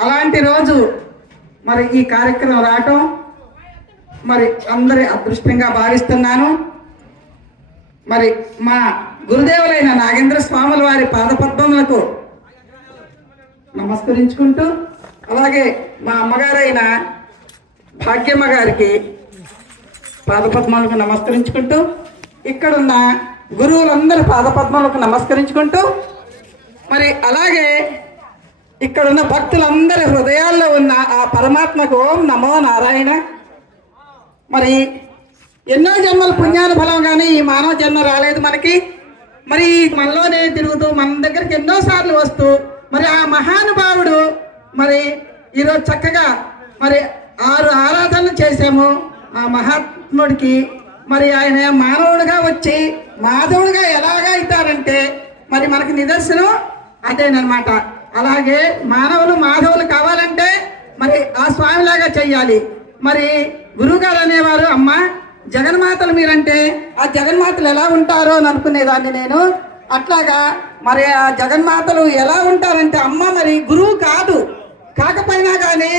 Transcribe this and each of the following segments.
అలాంటి రోజు మరి ఈ కార్యక్రమం రావటం మరి అందరి అదృష్టంగా భావిస్తున్నాను. మరి మా గురుదేవులైన నాగేంద్ర స్వాముల వారి పాదపద్మములకు నమస్కరించుకుంటూ అలాగే మా అమ్మగారైన భాగ్యమ్మ గారికి పాదపద్మాలకు నమస్కరించుకుంటూ ఇక్కడున్న గురువులందరి పాదపద్మాలకు నమస్కరించుకుంటూ మరి అలాగే ఇక్కడున్న భక్తులందరి హృదయాల్లో ఉన్న ఆ పరమాత్మకు ఓం నమో నారాయణ. మరి ఎన్నో జన్మల పుణ్యానుఫలం కానీ ఈ మానవ జన్మ రాలేదు మనకి. మరి మనలోనే తిరుగుతూ మన దగ్గరికి ఎన్నోసార్లు వస్తూ మరి ఆ మహానుభావుడు మరి ఈరోజు చక్కగా మరి ఆరు ఆరాధనలు చేసాము ఆ మహాత్ముడికి మరి ఆయన మానవుడిగా వచ్చి మాధవుడిగా ఎలాగా అవుతారంటే మరి మనకి నిదర్శనం అదేనమాట. అలాగే మానవులు మాధవులు కావాలంటే మరి ఆ స్వామిలాగా చెయ్యాలి. మరి గురువుగారు అనేవారు అమ్మ జగన్మాతలు మీరంటే ఆ జగన్మాతలు ఎలా ఉంటారో అని అనుకునేదాన్ని నేను. అట్లాగా మరి ఆ జగన్మాతలు ఎలా ఉంటారంటే అమ్మ మరి గురువు కాదు. కాకపోయినా కానీ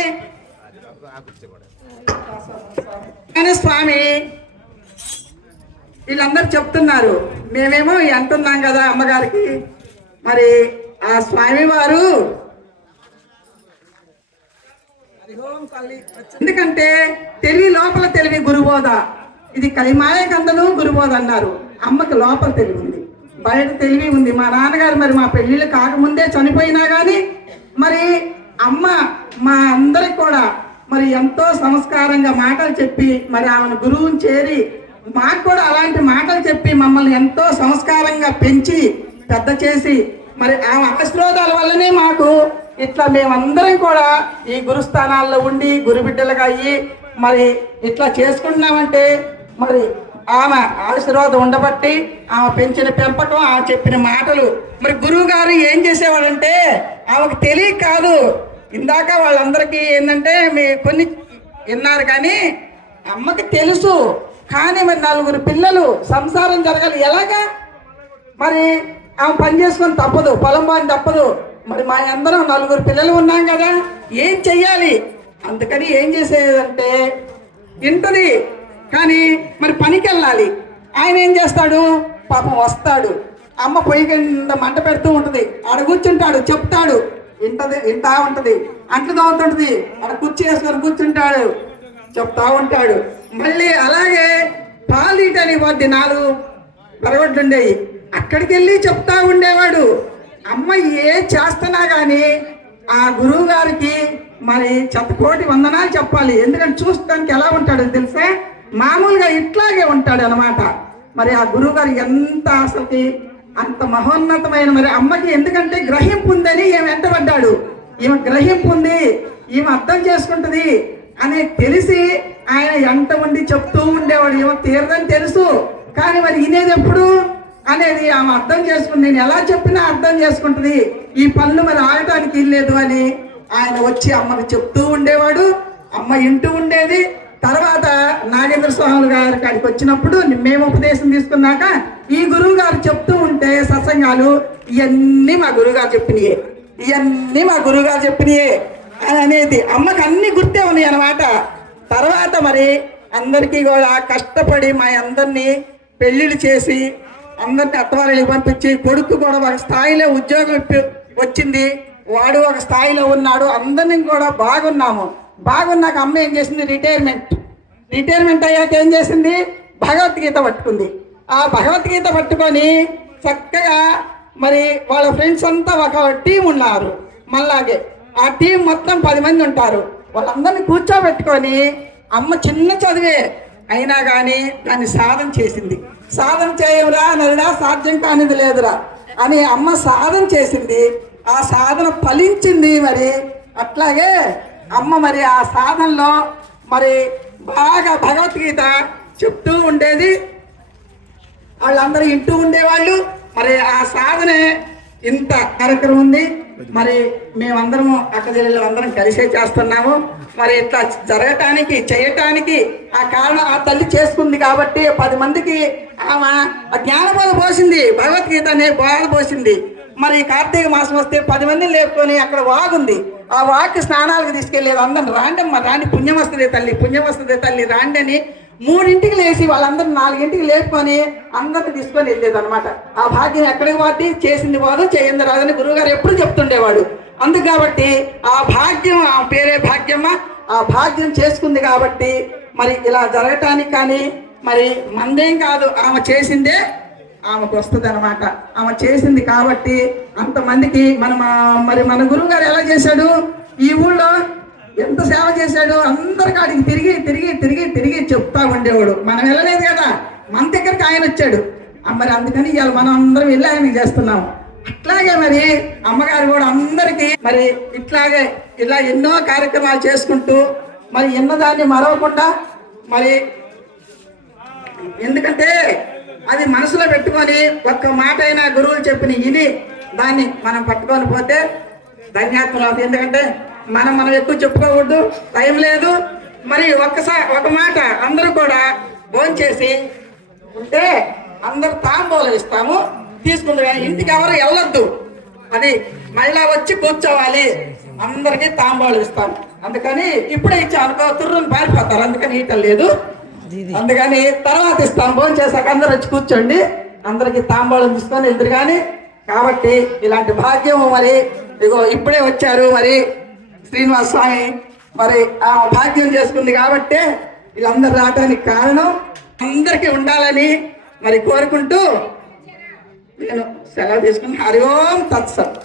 స్వామి వీళ్ళందరూ చెప్తున్నారు. మేమేమో అంటున్నాం కదా అమ్మగారికి. మరి ఆ స్వామి వారు ఎందుకంటే తెలివి లోపల తెలివి గురుబోధ. ఇది కలిమాయ కందను గురుబోధ అన్నారు. అమ్మకి లోపల తెలివి ఉంది. బయట తెలివి ఉంది. మా నాన్నగారు మరి మా పెళ్ళిళ్ళు కాకముందే చనిపోయినా కానీ మరి అమ్మ మా అందరికి కూడా మరి ఎంతో సంస్కారంగా మాటలు చెప్పి మరి ఆమెను గురువుని చేరి మాకు కూడా అలాంటి మాటలు చెప్పి మమ్మల్ని ఎంతో సంస్కారంగా పెంచి పెద్ద చేసి మరి ఆమె ఆశీర్వాదాల వల్లనే మాకు ఇట్లా మేమందరం కూడా ఈ గురుస్థానాల్లో ఉండి గురుబిడ్డలుగా అయ్యి మరి ఇట్లా చేసుకుంటున్నామంటే మరి ఆమె ఆశీర్వాదం ఉండబట్టి ఆమె పెంచిన పెంపకం ఆమె చెప్పిన మాటలు. మరి గురువు గారు ఏం చేసేవాడంటే ఆమెకు తెలియక కాదు. ఇందాక వాళ్ళందరికీ ఏంటంటే మీ కొన్ని విన్నారు కానీ అమ్మకి తెలుసు. కానీ మరి నలుగురు పిల్లలు సంసారం జరగాలి. ఎలాగా? మరి ఆమె పని చేసుకొని తప్పదు పొలం బాని తప్పదు. మరి మా అందరం నలుగురు పిల్లలు ఉన్నాం కదా ఏం చెయ్యాలి? అందుకని ఏం చేసేదంటే ఇంటది కానీ మరి పనికి వెళ్ళాలి ఆయన ఏం చేస్తాడు? పాపం వస్తాడు. అమ్మ పొయ్యి కింద మంట పెడుతూ ఉంటుంది. ఆడ కూర్చుంటాడు చెప్తాడు. వింటది వింటా ఉంటుంది. అంట్లు తోముతుంటది ఆడ కుర్చీ వేసుకొని కూర్చుంటాడు. చెప్తా ఉంటాడు. మళ్ళీ అలాగే పాలీటని వద్ది నాలుగు పరవడ్లు ఉండేవి. అక్కడికి వెళ్ళి చెప్తా ఉండేవాడు. అమ్మ ఏ చేస్తున్నా కానీ ఆ గురువు గారికి మరి చెత్తకోటి వందనాలు చెప్పాలి. ఎందుకంటే చూస్తానికి ఎలా ఉంటాడో తెలిసే? మామూలుగా ఇట్లాగే ఉంటాడు అనమాట మరి ఆ గురువు గారు ఎంత అసలుకి అంత మహోన్నతమైన మరి అమ్మకి ఎందుకంటే గ్రహింపు ఉందని ఈమె వెంటబడ్డాడు. ఈమె గ్రహింపు ఉంది ఈమె అర్థం చేసుకుంటుంది అని తెలిసి ఆయన ఎంత ఉండి చెప్తూ ఉండేవాడు. ఏమో తీరదని తెలుసు. కానీ మరి వినేది ఎప్పుడు? అనేది ఆమె అర్థం చేసుకుని నేను ఎలా చెప్పినా అర్థం చేసుకుంటుంది. ఈ పనులు మరి ఆగటానికి లేదు అని ఆయన వచ్చి అమ్మకి చెప్తూ ఉండేవాడు అమ్మ ఇంటూ ఉండేది. తర్వాత నాగేంద్ర స్వామి గారి కాడికి వచ్చినప్పుడు మేము ఉపదేశం తీసుకున్నాక ఈ గురువు గారు చెప్తూ ఉంటే సత్సంగాలు ఇవన్నీ మా గురువుగారు చెప్పినాయే ఇవన్నీ మా గురువుగారు చెప్పినయే చెప్పినాయే అని అనేది అమ్మకి అన్ని గుర్తే ఉన్నాయి అన్నమాట. తర్వాత మరి అందరికీ కూడా కష్టపడి మా అందరినీ పెళ్ళిళ్ళు చేసి అందరినీ అత్తవారికి పంపించి కొడుకు కూడా ఒక స్థాయిలో ఉద్యోగం వచ్చింది. వాడు ఒక స్థాయిలో ఉన్నాడు. అందరినీ కూడా బాగున్నాము. బాగున్నాక అమ్మ ఏం చేసింది? రిటైర్మెంట్. రిటైర్మెంట్ అయ్యాక ఏం చేసింది? భగవద్గీత పట్టుకుంది. ఆ భగవద్గీత పట్టుకొని చక్కగా మరి వాళ్ళ ఫ్రెండ్స్ అంతా ఒక టీం ఉన్నారు. మళ్ళాగే ఆ టీం మొత్తం పది మంది ఉంటారు. వాళ్ళందరినీ కూర్చోబెట్టుకొని అమ్మ చిన్న చదివే. అయినా కానీ దాన్ని సాధన చేసింది. సాధన చేయవురా అనడా సాధ్యం కానిది లేదురా. అని అమ్మ సాధన చేసింది. ఆ సాధన ఫలించింది మరి. అట్లాగే అమ్మ మరి ఆ సాధనలో మరి బాగా భగవద్గీత చెప్తూ ఉండేది. వాళ్ళందరూ ఇంటూ ఉండేవాళ్ళు. మరి ఆ సాధనే ఇంత కార్యక్రమం ఉంది. మరి మేమందరము అక్క జిల్లాలో అందరం కలిసే చేస్తున్నాము. మరి ఇట్లా జరగటానికి చేయటానికి ఆ కారణం ఆ తల్లి చేసుకుంది కాబట్టి పది మందికి ఆమె ఆ జ్ఞానబోధ పోసింది. భగవద్గీత అనే బోధ పోసింది. మరి కార్తీక మాసం వస్తే పది మందిని లేపుకొని అక్కడ వాగుంది ఆ వాకి స్నానాలకు అందరం. రాండి రాండమ్మ రాండి. పుణ్యం వస్తుంది తల్లి పుణ్యం వస్తుంది తల్లి రాండి అని మూడింటికి లేచి వాళ్ళందరూ నాలుగింటికి లేపుకొని అందరిని తీసుకొని వెళ్ళేది అనమాట ఆ భాగ్యం ఎక్కడికి పోతే చేసింది పోదు చేయింది రాదని గురువుగారు ఎప్పుడు చెప్తుండేవాడు. అందుకు కాబట్టి ఆ భాగ్యం ఆ పేరే భాగ్యమ్మ ఆ భాగ్యం చేసుకుంది కాబట్టి మరి ఇలా జరగటానికి కానీ మరి మందేం కాదు. ఆమె చేసిందే ఆమెకు వస్తుంది అనమాట ఆమె చేసింది కాబట్టి అంతమందికి మన మరి మన గురువుగారు ఎలా చేశాడు? ఈ ఊళ్ళో ఎంత సేవ చేశాడు అందరి కాడికి తిరిగి తిరిగి తిరిగి తిరిగి చెప్తా ఉండేవాడు. మనం వెళ్ళలేదు కదా. మన దగ్గరికి ఆయన వచ్చాడు. మరి అందుకని ఇవాళ మనం అందరం వెళ్ళి ఆయనకి చేస్తున్నాం. అట్లాగే మరి అమ్మగారు కూడా అందరికీ మరి ఇట్లాగే ఇలా ఎన్నో కార్యక్రమాలు చేసుకుంటూ మరి ఎన్నదాన్ని మరవకుండా మరి ఎందుకంటే అది మనసులో పెట్టుకొని ఒక్క మాట అయినా గురువులు చెప్పిన ఇది దాన్ని మనం పట్టుకొని పోతే ధన్యాత్మలు ఎందుకంటే మనం మనం ఎక్కువ చెప్పుకోకూడదు టైం లేదు. మరి ఒక్కసారి ఒక మాట అందరూ కూడా భోంచేసి ఉంటే అందరు తాంబూలం ఇస్తాము. తీసుకుంది. కానీ ఇంటికి ఎవరు వెళ్ళొద్దు. అది మళ్ళా వచ్చి కూర్చోవాలి. అందరికీ తాంబూలం ఇస్తాం. అందుకని ఇప్పుడే ఇచ్చాం అనుకో తుర్రుని పారిపోతారు. అందుకని ఈటం లేదు. అందుకని తర్వాత ఇస్తాం. భోజనం చేశాక అందరు వచ్చి కూర్చోండి. అందరికి తాంబూలం తీసుకొని వెళ్తారు కానీ కాబట్టి ఇలాంటి భాగ్యం మరి. ఇగో ఇప్పుడే వచ్చారు మరి. శ్రీనివాస స్వామి మరి ఆ భాగ్యం చేసుకుంది కాబట్టి వీళ్ళందరూ రావడానికి కారణం అందరికీ ఉండాలని మరి కోరుకుంటూ నేను సెలవు తీసుకుని హరి ఓం తత్సత్.